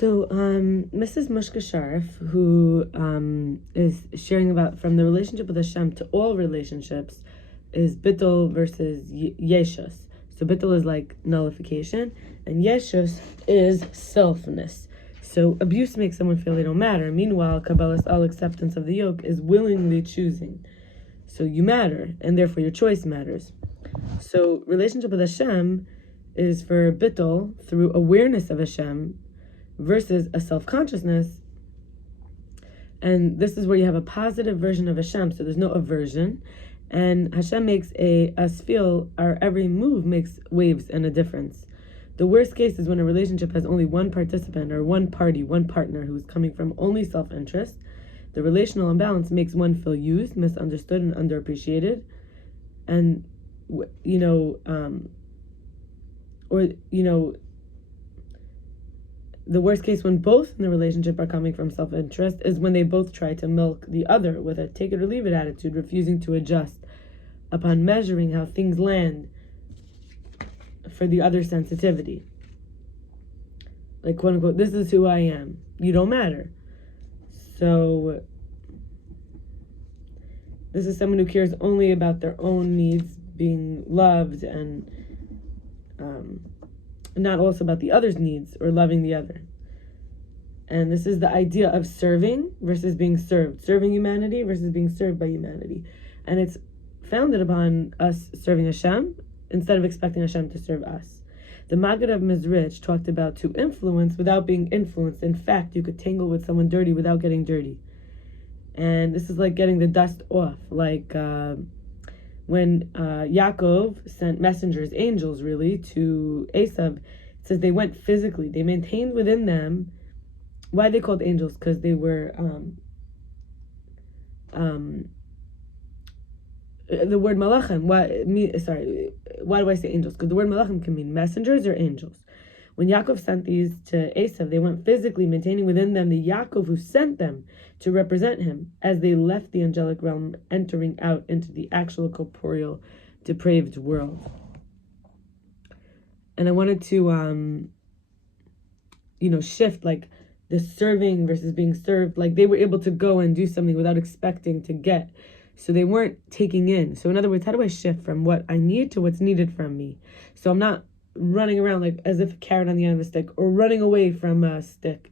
So, Mrs. Mushka Sharf, who is sharing about from the relationship with Hashem to all relationships, is bittul versus yeshus. So bittul is like nullification, and yeshus is selfness. So abuse makes someone feel they don't matter. Meanwhile, Kabbalah's all acceptance of the yoke is willingly choosing. So you matter, and therefore your choice matters. So relationship with Hashem is for bittul through awareness of Hashem versus a self-consciousness. And this is where you have a positive version of Hashem, so there's no aversion. And Hashem makes us feel our every move makes waves and a difference. The worst case is when a relationship has only one participant or one party, one partner who's coming from only self-interest. The relational imbalance makes one feel used, misunderstood, and underappreciated. And, the worst case when both in the relationship are coming from self-interest is when they both try to milk the other with a take it or leave it attitude, refusing to adjust upon measuring how things land for the other's sensitivity. Like, quote unquote, this is who I am. You don't matter. So this is someone who cares only about their own needs being loved and not also about the other's needs or loving the other. And this is the idea of serving versus being served. Serving humanity versus being served by humanity. And it's founded upon us serving Hashem instead of expecting Hashem to serve us. The maggid of Mezritch talked about to influence without being influenced. In fact, you could tangle with someone dirty without getting dirty. And this is like getting the dust off. Like when Yaakov sent messengers, angels really, to Esav, it says they went physically. They maintained within them. Why are they called angels? Because they were the word malachim. Why do I say angels? Because the word malachim can mean messengers or angels. When Yaakov sent these to Esav, they went physically, maintaining within them the Yaakov who sent them to represent him as they left the angelic realm, entering out into the actual corporeal, depraved world. And I wanted to, shift like the serving versus being served. Like they were able to go and do something without expecting to get. So they weren't taking in. So in other words, how do I shift from what I need to what's needed from me? So I'm not running around like as if a carrot on the end of a stick or running away from a stick,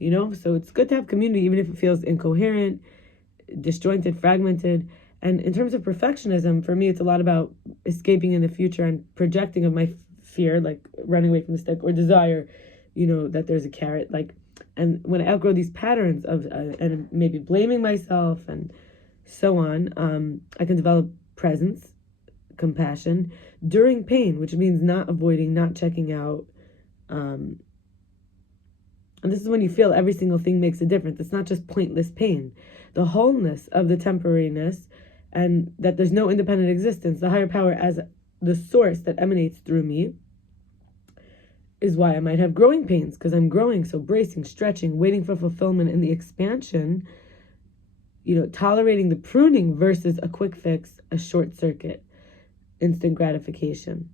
So it's good to have community, even if it feels incoherent, disjointed, fragmented. And in terms of perfectionism, for me, it's a lot about escaping in the future and projecting of my fear, like running away from the stick, or desire, that there's a carrot. And when I outgrow these patterns of and maybe blaming myself and so on, I can develop presence, compassion during pain, which means not avoiding, not checking out. And this is when you feel every single thing makes a difference. It's not just pointless pain. The wholeness of the temporariness and that there's no independent existence, the higher power as the source that emanates through me, is why I might have growing pains, because I'm growing. So bracing, stretching, waiting for fulfillment in the expansion, tolerating the pruning versus a quick fix, a short circuit, instant gratification.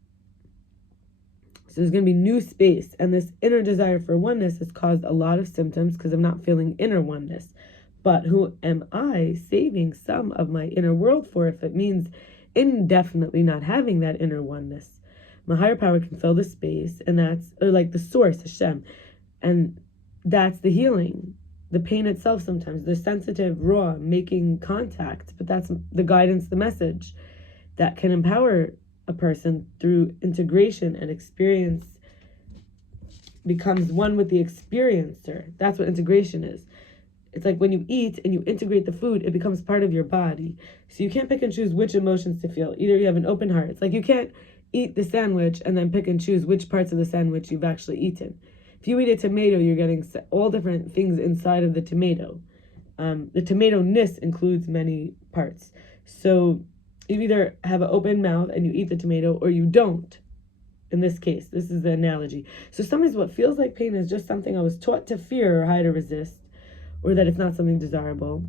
So there's going to be new space, and this inner desire for oneness has caused a lot of symptoms because I'm not feeling inner oneness. But who am I saving some of my inner world for if it means indefinitely not having that inner oneness? My higher power can fill the space, and that's like the source, Hashem, and that's the healing. The pain itself sometimes, the sensitive, raw, making contact, but that's the guidance, the message that can empower a person through integration and experience becomes one with the experiencer. That's what integration is. It's like when you eat and you integrate the food, it becomes part of your body. So you can't pick and choose which emotions to feel. Either you have an open heart. It's like you can't eat the sandwich and then pick and choose which parts of the sandwich you've actually eaten. If you eat a tomato, you're getting all different things inside of the tomato. The tomato-ness includes many parts. So you either have an open mouth and you eat the tomato, or you don't. In this case, this is the analogy. So sometimes what feels like pain is just something I was taught to fear or hide or resist, or that it's not something desirable.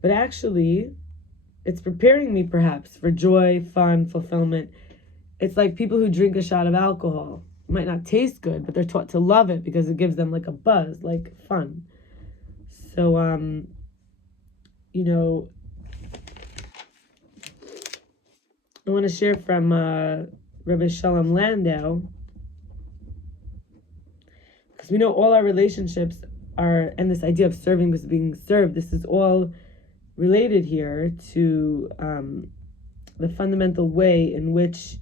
But actually, it's preparing me perhaps for joy, fun, fulfillment. It's like people who drink a shot of alcohol. might not taste good, but they're taught to love it because it gives them like a buzz, like fun. So, you know, I want to share from Rabbi Shlomo Landau, because we know all our relationships are, and this idea of serving versus being served, this is all related here to the fundamental way in which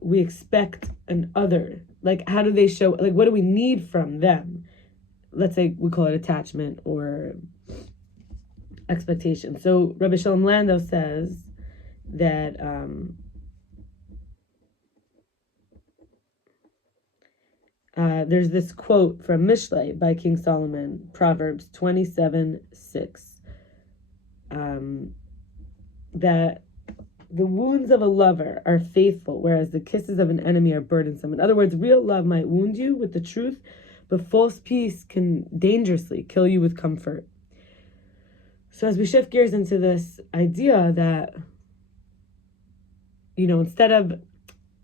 we expect an other. Like, how do they show, like, what do we need from them? Let's say we call it attachment or expectation. So Rabbi Shlomo Landau says that there's this quote from Mishlei by King Solomon, Proverbs 27:6, that the wounds of a lover are faithful, whereas the kisses of an enemy are burdensome. In other words, real love might wound you with the truth, but false peace can dangerously kill you with comfort. So as we shift gears into this idea that, you know, instead of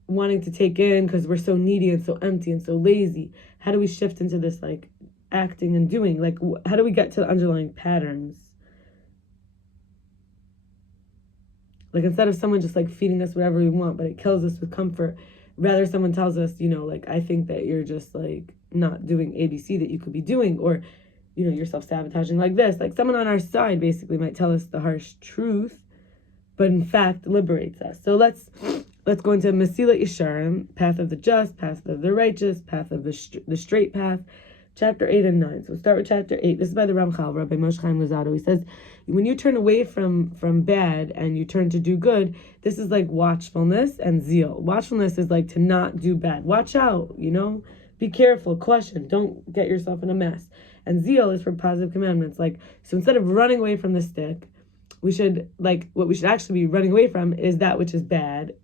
wanting to take in because we're so needy and so empty and so lazy, how do we shift into this like acting and doing? Like, how do we get to the underlying patterns? Like, instead of someone just like feeding us whatever we want, but it kills us with comfort, rather someone tells us, you know, like, I think that you're just like not doing ABC that you could be doing, or, you know, you're self-sabotaging like this. Like, someone on our side basically might tell us the harsh truth, but in fact liberates us. So let's go into mesilat Yesharim, path of the just, path of the righteous, path of the straight path, chapter 8 and 9. So we'll start with chapter 8. This is by the ramchal, Rabbi Moshe Chaim Luzatto. He says, when you turn away from bad and you turn to do good, this is like watchfulness and zeal. Watchfulness is like to not do bad. Watch out, you know? Be careful, caution, don't get yourself in a mess. And zeal is for positive commandments. Like, so instead of running away from the stick, we should, like, what we should actually be running away from is that which is bad.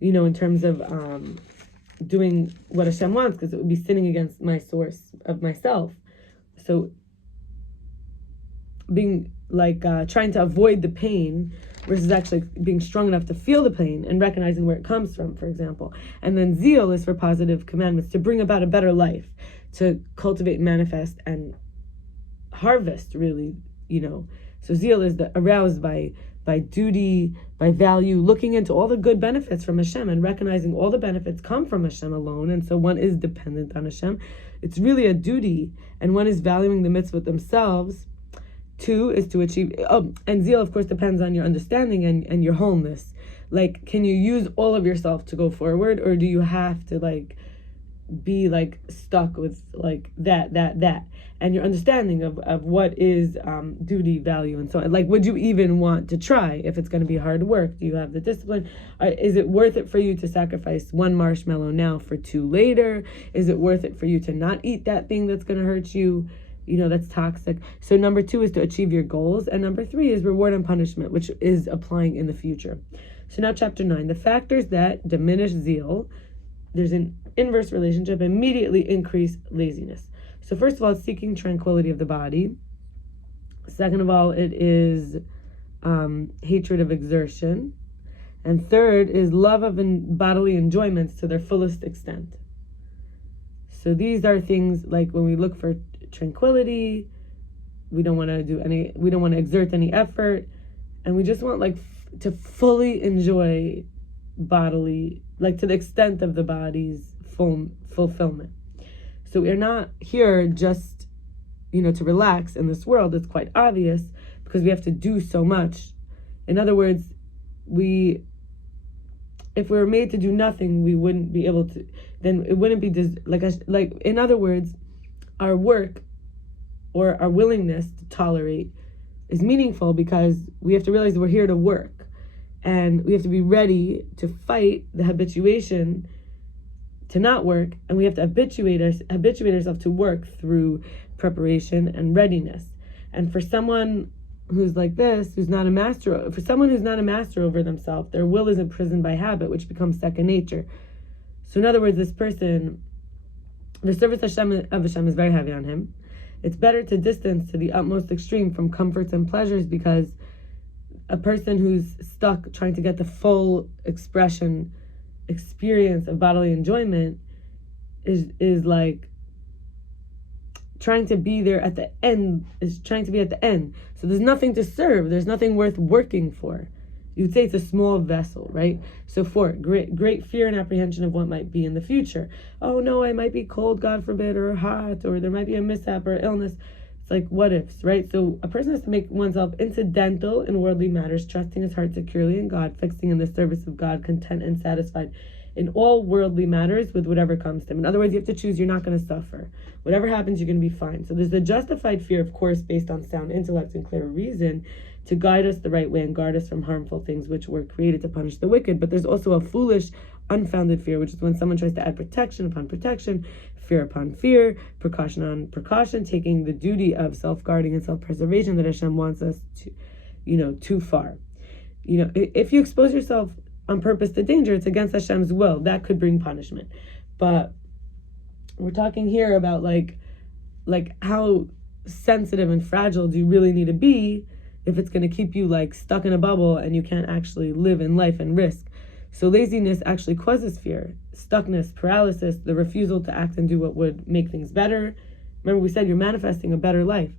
You know, in terms of doing what Hashem wants, because it would be sinning against my source of myself. So being like trying to avoid the pain versus actually being strong enough to feel the pain and recognizing where it comes from, for example. And then zeal is for positive commandments, to bring about a better life, to cultivate, manifest, and harvest, really, you know. So zeal is aroused by duty, by value, looking into all the good benefits from Hashem and recognizing all the benefits come from Hashem alone. And so one is dependent on Hashem. It's really a duty. And one is valuing the mitzvot themselves. Two is to achieve, and zeal, of course, depends on your understanding and your wholeness. Like, can you use all of yourself to go forward, or do you have to, like, be, like, stuck with, like, that, and your understanding of what is duty, value, and so on. Like, would you even want to try if it's going to be hard work? Do you have the discipline? Is it worth it for you to sacrifice one marshmallow now for 2 later? Is it worth it for you to not eat that thing that's going to hurt you? You know, that's toxic. So number 2 is to achieve your goals. And number 3 is reward and punishment, which is applying in the future. So now chapter 9, the factors that diminish zeal, there's an inverse relationship, immediately increase laziness. So first of all, it's seeking tranquility of the body. Second of all, it is hatred of exertion. And third is love of bodily enjoyments to their fullest extent. So these are things like when we look for tranquility, we don't want to exert any effort, and we just want like to fully enjoy bodily, like to the extent of the body's fulfillment. So we're not here just, you know, to relax in this world. It's quite obvious because we have to do so much. In other words, if we were made to do nothing, we wouldn't be able to. Then it wouldn't be like. In other words, our work or our willingness to tolerate is meaningful because we have to realize that we're here to work, and we have to be ready to fight the habituation to not work, and we have to habituate ourselves to work through preparation and readiness. And for someone who's like this, who's not a master over themselves, their will is imprisoned by habit, which becomes second nature. So in other words, this person, the service of Hashem is very heavy on him. It's better to distance to the utmost extreme from comforts and pleasures, because a person who's stuck trying to get the full expression experience of bodily enjoyment is like trying to be there at the end, is trying to be at the end. So there's nothing to serve. There's nothing worth working for. You'd say it's a small vessel, right? So great fear and apprehension of what might be in the future. Oh no, I might be cold, God forbid, or hot, or there might be a mishap or illness. It's like what ifs, right? So a person has to make oneself incidental in worldly matters, trusting his heart securely in God, fixing in the service of God, content and satisfied in all worldly matters with whatever comes to him. In other words, you have to choose. You're not going to suffer. Whatever happens, you're going to be fine. So there's the justified fear, of course, based on sound intellect and clear reason, to guide us the right way and guard us from harmful things which were created to punish the wicked. But there's also a foolish, unfounded fear, which is when someone tries to add protection upon protection, fear upon fear, precaution on precaution, taking the duty of self-guarding and self-preservation that Hashem wants us to, too far. If you expose yourself on purpose to danger, it's against Hashem's will. That could bring punishment. But we're talking here about like how sensitive and fragile do you really need to be if it's going to keep you like stuck in a bubble and you can't actually live in life and risk. So laziness actually causes fear, stuckness, paralysis, the refusal to act and do what would make things better. Remember, we said you're manifesting a better life.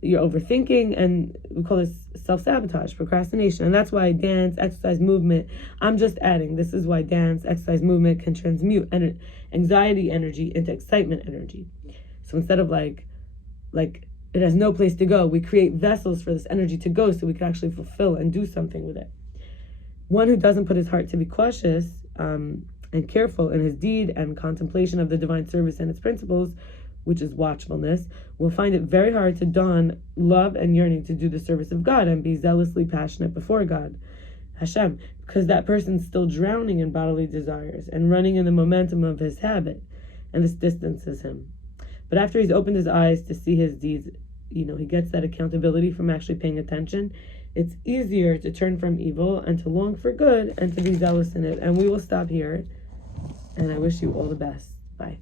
You're overthinking, and we call this self-sabotage, procrastination. And that's why dance, exercise, movement, I'm just adding, this is why dance, exercise, movement can transmute anxiety energy into excitement energy. So instead of like it has no place to go, we create vessels for this energy to go so we can actually fulfill and do something with it. One who doesn't put his heart to be cautious and careful in his deed and contemplation of the divine service and its principles, which is watchfulness, will find it very hard to dawn love and yearning to do the service of God and be zealously passionate before God, Hashem, because that person's still drowning in bodily desires and running in the momentum of his habit, and this distances him. But after he's opened his eyes to see his deeds, he gets that accountability from actually paying attention. It's easier to turn from evil and to long for good and to be zealous in it. And we will stop here. And I wish you all the best. Bye.